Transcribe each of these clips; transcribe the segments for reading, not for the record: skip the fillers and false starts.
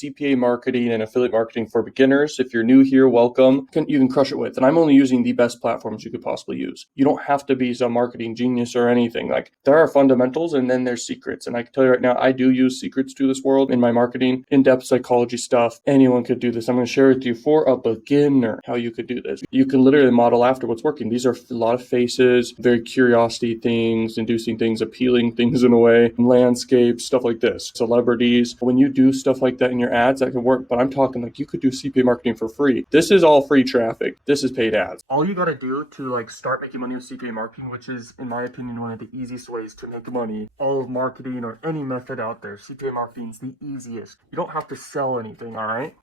CPA marketing and affiliate marketing for beginners. If you're new here, welcome. You can crush it with. And I'm only using the best platforms you could possibly use. You don't have to be some marketing genius or anything. Like, there are fundamentals and then there's secrets. And I can tell you right now, I do use secrets to this world in my marketing, in-depth psychology stuff. Anyone could do this. I'm going to share with you for a beginner how you could do this. You can literally model after what's working. These are a lot of faces, very curiosity things, inducing things, appealing things in a way, landscapes, stuff like this, celebrities. When you do stuff like that in your ads, that can work. But I'm talking like you could do CPA marketing for free. This is all free traffic. This is paid ads. All you got to do to start making money with CPA marketing, which is in my opinion one of the easiest ways to make money, all of marketing or any method out there, CPA marketing is the easiest. You don't have to sell anything, all right?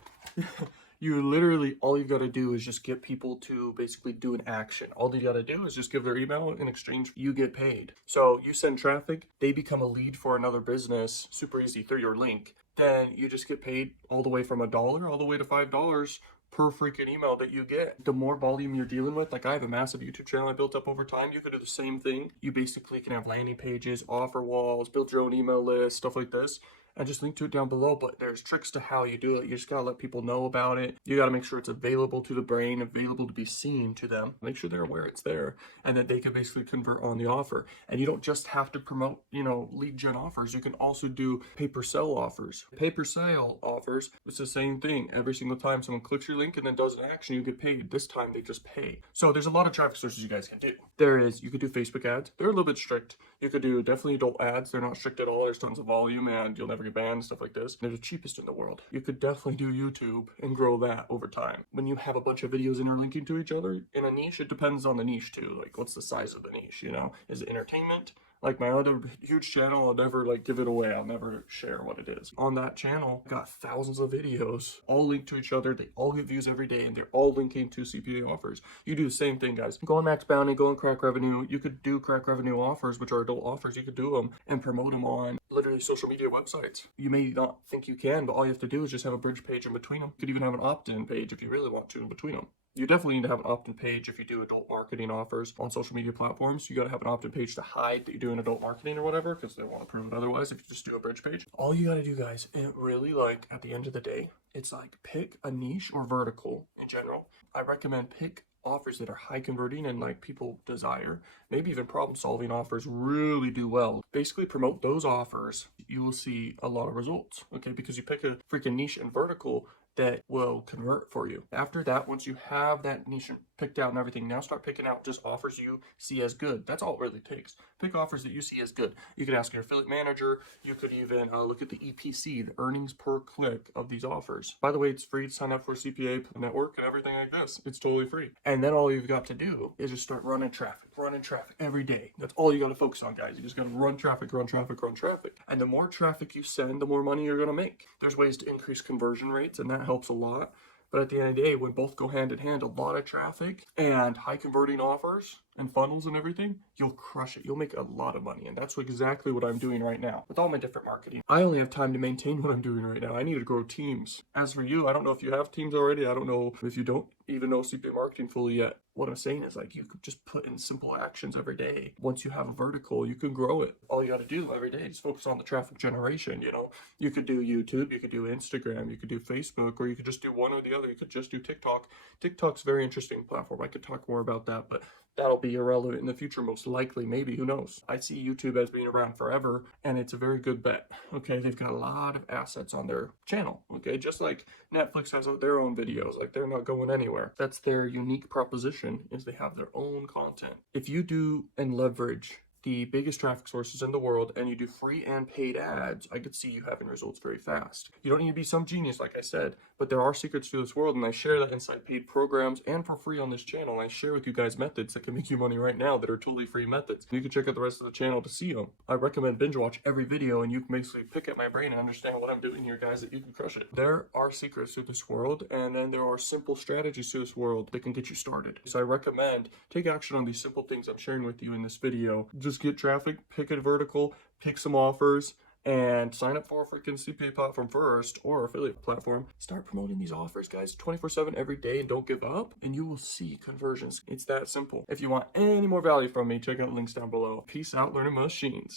You literally, all you got to do is just get people to basically do an action. All you got to do is just give their email. In exchange, you get paid. So you send traffic, they become a lead for another business, super easy, through your link. Then you just get paid all the way from $1 all the way to $5 per freaking email that you get. The more volume you're dealing with, like I have a massive YouTube channel I built up over time. You could do the same thing. You basically can have landing pages, offer walls, build your own email list, stuff like this. I just link to it down below, but there's tricks to how you do it. You just gotta let people know about it. You gotta make sure it's available to the brain, available to be seen to them. Make sure they're aware it's there and that they can basically convert on the offer. And you don't just have to promote, lead gen offers. You can also do pay-per-sale offers. Pay-per-sale offers, it's the same thing. Every single time someone clicks your link and then does an action, you get paid. This time they just pay. So there's a lot of traffic sources you guys can do. You could do Facebook ads. They're a little bit strict. You could do definitely adult ads. They're not strict at all. There's tons of volume and you'll never get banned, stuff like this. They're the cheapest in the world. You could definitely do YouTube and grow that over time. When you have a bunch of videos interlinking to each other in a niche, it depends on the niche too. Like, what's the size of the niche, Is it entertainment? Like my other huge channel, I'll never give it away. I'll never share what it is. On that channel, I got thousands of videos all linked to each other. They all get views every day and they're all linking to CPA offers. You do the same thing, guys. Go on Max Bounty, go on Crack Revenue. You could do Crack Revenue offers, which are adult offers. You could do them and promote them on literally social media websites. You may not think you can, but all you have to do is just have a bridge page in between them. You could even have an opt-in page if you really want to in between them. You definitely need to have an opt-in page if you do adult marketing offers on social media platforms. You got to have an opt-in page to hide that you're doing adult marketing or whatever, because they want to prove it otherwise if you just do a bridge page. All you got to do, guys, and really, at the end of the day, it's pick a niche or vertical in general. I recommend pick offers that are high converting and people desire. Maybe even problem solving offers really do well. Basically promote those offers. You will see a lot of results, okay? Because you pick a freaking niche and vertical that will convert for you. After that, once you have that niche picked out and everything, now start picking out just offers you see as good. That's all it really takes. Pick offers that you see as good. You could ask your affiliate manager. You could even look at the EPC, the earnings per click of these offers. By the way, it's free to sign up for CPA network and everything like this. It's totally free. And then all you've got to do is just start running traffic every day. That's all you got to focus on, guys. You just got to run traffic. And the more traffic you send, the more money you're going to make. There's ways to increase conversion rates, and that helps a lot. But at the end of the day, when both go hand in hand, a lot of traffic and high converting offers and funnels and everything, you'll crush it. You'll make a lot of money. And that's exactly what I'm doing right now with all my different marketing. I only have time to maintain what I'm doing right now. I need to grow teams. As for you, I don't know if you have teams already. I don't know if you don't even know CPA marketing fully yet. What I'm saying is you could just put in simple actions every day. Once you have a vertical, you can grow it. All you got to do every day is focus on the traffic generation. You could do YouTube, you could do Instagram, you could do Facebook, or you could just do one or the other. You could just do TikTok. TikTok's a very interesting platform. I could talk more about that, but that'll be irrelevant in the future, most likely, maybe, who knows. I see YouTube as being around forever, and it's a very good bet, okay? They've got a lot of assets on their channel, okay? Just like Netflix has their own videos, they're not going anywhere. That's their unique proposition, is they have their own content. If you do and leverage the biggest traffic sources in the world and you do free and paid ads, I could see you having results very fast. You don't need to be some genius, like I said, but there are secrets to this world, and I share that inside paid programs and for free on this channel. I share with you guys methods that can make you money right now that are totally free methods. You can check out the rest of the channel to see them. I recommend binge watch every video, and you can basically pick at my brain and understand what I'm doing here, guys, that you can crush it. There are secrets to this world, and then there are simple strategies to this world that can get you started. So I recommend take action on these simple things I'm sharing with you in this video. Just get traffic, pick a vertical, pick some offers, and sign up for a freaking CPA platform first, or affiliate platform. Start promoting these offers, guys, 24/7 every day, and don't give up, and you will see conversions. It's that simple. If you want any more value from me, check out the links down below. Peace out, learning machines.